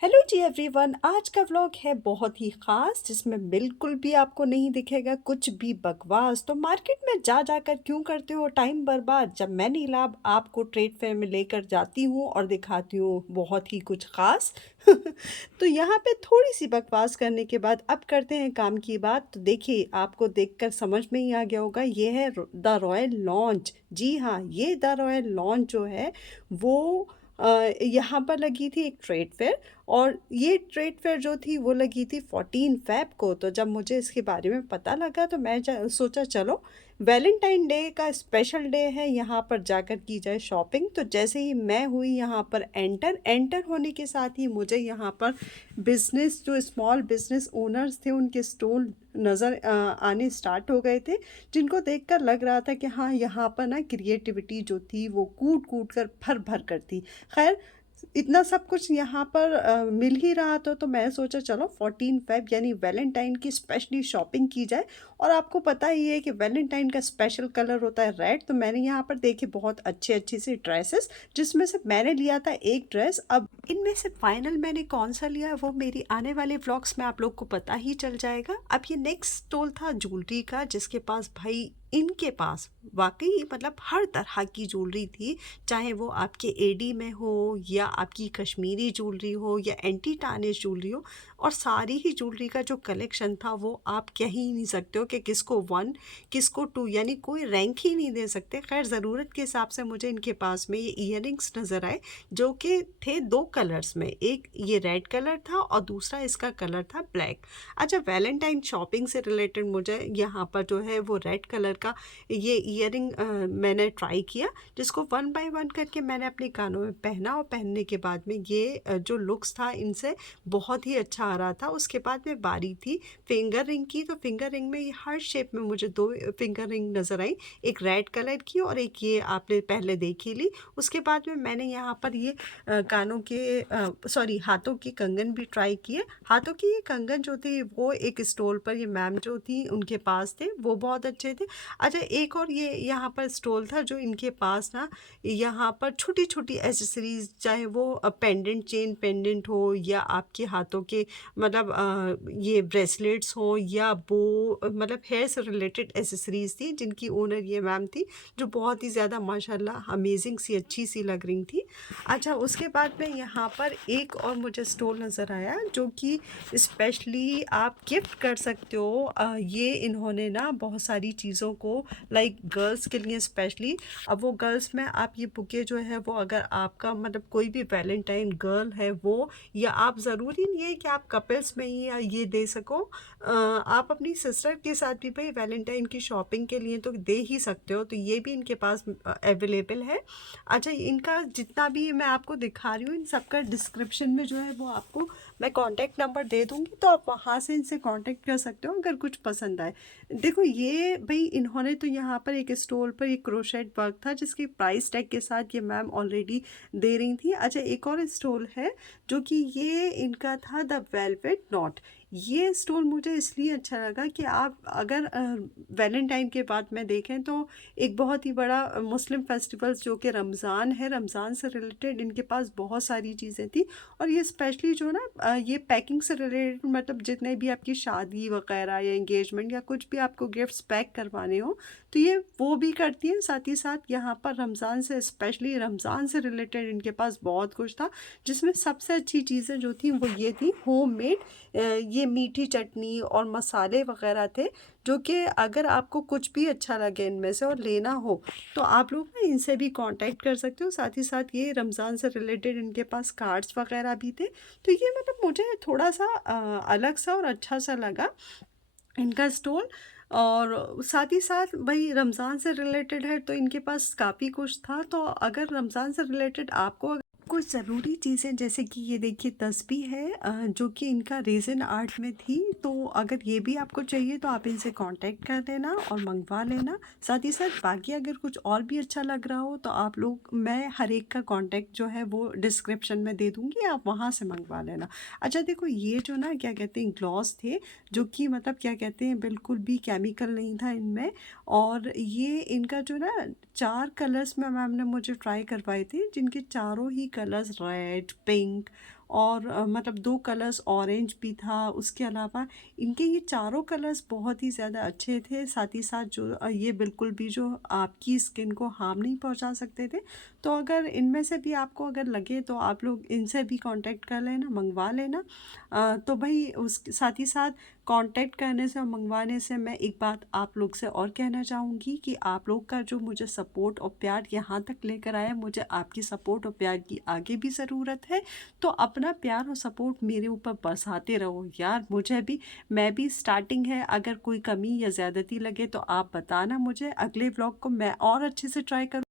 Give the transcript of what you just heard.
Hello जी everyone. आज का vlog है बहुत ही ख़ास, जिसमें बिल्कुल भी आपको नहीं दिखेगा कुछ भी बकवास। तो मार्केट में जा जाकर क्यों करते हो टाइम बर्बाद, जब मैं नीलाभ आपको ट्रेड फेयर में लेकर जाती हूँ और दिखाती हूँ बहुत ही कुछ ख़ास। तो यहाँ पे थोड़ी सी बकवास करने के बाद अब करते हैं काम की बात। तो देखिए, आपको देखकर समझ में ही आ गया होगा, ये है द रॉयल लॉन्च। जी हाँ, ये द रॉयल लॉन्च जो है वो यहाँ पर लगी थी एक ट्रेड फेयर। और ये ट्रेड फेयर जो थी वो लगी थी 14 फ़रवरी को। तो जब मुझे इसके बारे में पता लगा तो मैं सोचा चलो वैलेंटाइन डे का स्पेशल डे है, यहाँ पर जाकर की जाए शॉपिंग। तो जैसे ही मैं हुई यहाँ पर एंटर होने के साथ ही मुझे यहाँ पर बिजनेस, जो स्मॉल बिजनेस ओनर्स थे, उनके स्टॉल नज़र आने स्टार्ट हो गए थे, जिनको देखकर लग रहा था कि हाँ, यहाँ पर ना क्रिएटिविटी जो थी वो कूट कूट कर भर भर कर थी। खैर, इतना सब कुछ यहाँ पर मिल ही रहा था, तो मैं सोचा चलो 14 फ़रवरी यानी वैलेंटाइन की स्पेशली शॉपिंग की जाए। और आपको पता ही है कि वैलेंटाइन का स्पेशल कलर होता है रेड। तो मैंने यहाँ पर देखे बहुत अच्छे अच्छी सी ड्रेसेस, जिसमें से मैंने लिया था एक ड्रेस। अब इनमें से फाइनल मैंने कौन सा लिया वो मेरी आने वाले व्लॉग्स में आप लोग को पता ही चल जाएगा। अब ये नेक्स्ट स्टॉल था ज्वेलरी का, जिसके पास भाई, इनके पास वाकई मतलब हर तरह की ज्वेलरी थी। चाहे वो आपके एडी में हो, या आपकी कश्मीरी ज्वेलरी हो, या एंटी टार्निश ज्वेलरी हो। और सारी ही ज्वेलरी का जो कलेक्शन था वो आप कह ही नहीं सकते हो कि किसको 1 किसको 2, यानी कोई रैंक ही नहीं दे सकते। खैर, ज़रूरत के हिसाब से मुझे इनके पास में ये ईयरिंग्स नज़र आए, जो कि थे 2 कलर्स में। एक ये रेड कलर था और दूसरा इसका कलर था ब्लैक। अच्छा, वैलेंटाइन शॉपिंग से रिलेटेड मुझे यहाँ पर जो है वो रेड कलर का ये ईयरिंग मैंने ट्राई किया, जिसको 1 बाय 1 करके मैंने अपने कानों में पहना। और पहनने के बाद में ये जो लुक्स था इनसे बहुत ही अच्छा आ रहा था। उसके बाद में बारी थी फिंगर रिंग की। तो फिंगर रिंग में ये हर शेप में मुझे 2 फिंगर रिंग नज़र आई, एक रेड कलर की और एक ये आपने पहले देखी ली। उसके बाद में मैंने यहाँ पर ये कानों के सॉरी हाथों के कंगन भी ट्राई किए। हाथों की ये कंगन जो थी वो एक स्टॉल पर ये मैम जो थी उनके पास थे, वो बहुत अच्छे थे। अच्छा, एक और ये यहाँ पर स्टॉल था जो इनके पास ना, यहाँ पर छोटी छोटी एसेसरीज, चाहे वो पेंडेंट, चेन पेंडेंट हो, या आपके हाथों के मतलब ये ब्रेसलेट्स हो, या बो, मतलब हेयर से रिलेटेड एसेसरीज थी, जिनकी ओनर ये मैम थी, जो बहुत ही ज़्यादा माशाल्लाह अमेजिंग सी अच्छी सी लग रही थी। अच्छा, उसके बाद में यहाँ पर एक और मुझे स्टॉल नज़र आया, जो कि स्पेशली आप गिफ्ट कर सकते हो। ये इन्होंने ना बहुत सारी चीज़ों को, लाइक गर्ल्स के लिए स्पेशली। अब वो गर्ल्स में आप ये बुके जो है वो, अगर आपका मतलब कोई भी वैलेंटाइन गर्ल है वो, या आप ज़रूरी नहीं है कि आप कपल्स में ही ये दे सको। आप अपनी सिस्टर के साथ भी भाई वैलेंटाइन की शॉपिंग के लिए तो दे ही सकते हो। तो ये भी इनके पास अवेलेबल है। अच्छा, इनका जितना भी मैं आपको दिखा रही हूँ, इन सबका डिस्क्रिप्शन में जो है वो आपको मैं कांटेक्ट नंबर दे दूँगी, तो आप वहाँ से इनसे कांटेक्ट कर सकते हो अगर कुछ पसंद आए। देखो, ये भाई इन्होंने तो यहाँ पर एक स्टॉल पर एक क्रोशेट वर्क था, जिसकी प्राइस टैग के साथ ये मैम ऑलरेडी दे रही थी। अच्छा, एक और स्टॉल है जो कि ये इनका था द वेलवेट नॉट। ये स्टोर मुझे इसलिए अच्छा लगा कि आप अगर वैलेंटाइन के बाद में देखें तो एक बहुत ही बड़ा मुस्लिम फेस्टिवल्स जो कि रमज़ान है, रमज़ान से रिलेटेड इनके पास बहुत सारी चीज़ें थी। और ये स्पेशली जो ना ये पैकिंग से रिलेटेड, मतलब जितने भी आपकी शादी वगैरह या एंगेजमेंट या कुछ भी आपको गिफ्ट्स पैक करवाने हो, तो ये वो भी करती हैं। साथ ही साथ यहाँ पर रमज़ान से, स्पेशली रमज़ान से रिलेटेड इनके पास बहुत कुछ था, जिसमें सबसे अच्छी चीज़ें जो थी वो ये थी होममेड, ये मीठी चटनी और मसाले वगैरह थे, जो कि अगर आपको कुछ भी अच्छा लगे इनमें से और लेना हो, तो आप लोग ना इनसे भी कांटेक्ट कर सकते हो। साथ ही साथ ये रमज़ान से रिलेटेड इनके पास कार्ड्स वगैरह भी थे। तो ये मतलब मुझे थोड़ा सा अलग सा और अच्छा सा लगा इनका स्टॉल। और साथ ही साथ भाई रमज़ान से रिलेटेड है, तो इनके पास काफ़ी कुछ था। तो अगर रमज़ान से रिलेटेड आपको कुछ ज़रूरी चीज़ें, जैसे कि ये देखिए तस्बीह है, जो कि इनका रेज़न आर्ट में थी, तो अगर ये भी आपको चाहिए तो आप इनसे कांटेक्ट कर लेना और मंगवा लेना। साथ ही साथ बाकी अगर कुछ और भी अच्छा लग रहा हो तो आप लोग, मैं हर एक का कांटेक्ट जो है वो डिस्क्रिप्शन में दे दूँगी, आप वहाँ से मंगवा लेना। अच्छा, देखो ये जो ना क्या कहते हैं ग्लॉस थे, जो कि मतलब क्या कहते हैं बिल्कुल भी केमिकल नहीं था इनमें। और ये इनका जो ना 4 कलर्स में मैम ने मुझे ट्राई करवाए थे, जिनके चारों ही कलर्स रेड, पिंक और मतलब 2 कलर्स ऑरेंज भी था, उसके अलावा इनके ये चारों कलर्स बहुत ही ज़्यादा अच्छे थे। साथ ही साथ जो ये बिल्कुल भी जो आपकी स्किन को हार्म नहीं पहुंचा सकते थे। तो अगर इनमें से भी आपको अगर लगे तो आप लोग इनसे भी कांटेक्ट कर लेना, मंगवा लेना। तो भाई उस साथ ही साथ कांटेक्ट करने से और मंगवाने से मैं एक बात आप लोग से और कहना चाहूँगी कि आप लोग का जो मुझे सपोर्ट और प्यार यहाँ तक लेकर आया, मुझे आपकी सपोर्ट और प्यार की आगे भी ज़रूरत है। तो अपना प्यार और सपोर्ट मेरे ऊपर बरसाते रहो यार। मुझे भी, मैं भी स्टार्टिंग है, अगर कोई कमी या ज़्यादती लगे तो आप बताना मुझे। अगले व्लॉग को मैं और अच्छे से ट्राई करूँ।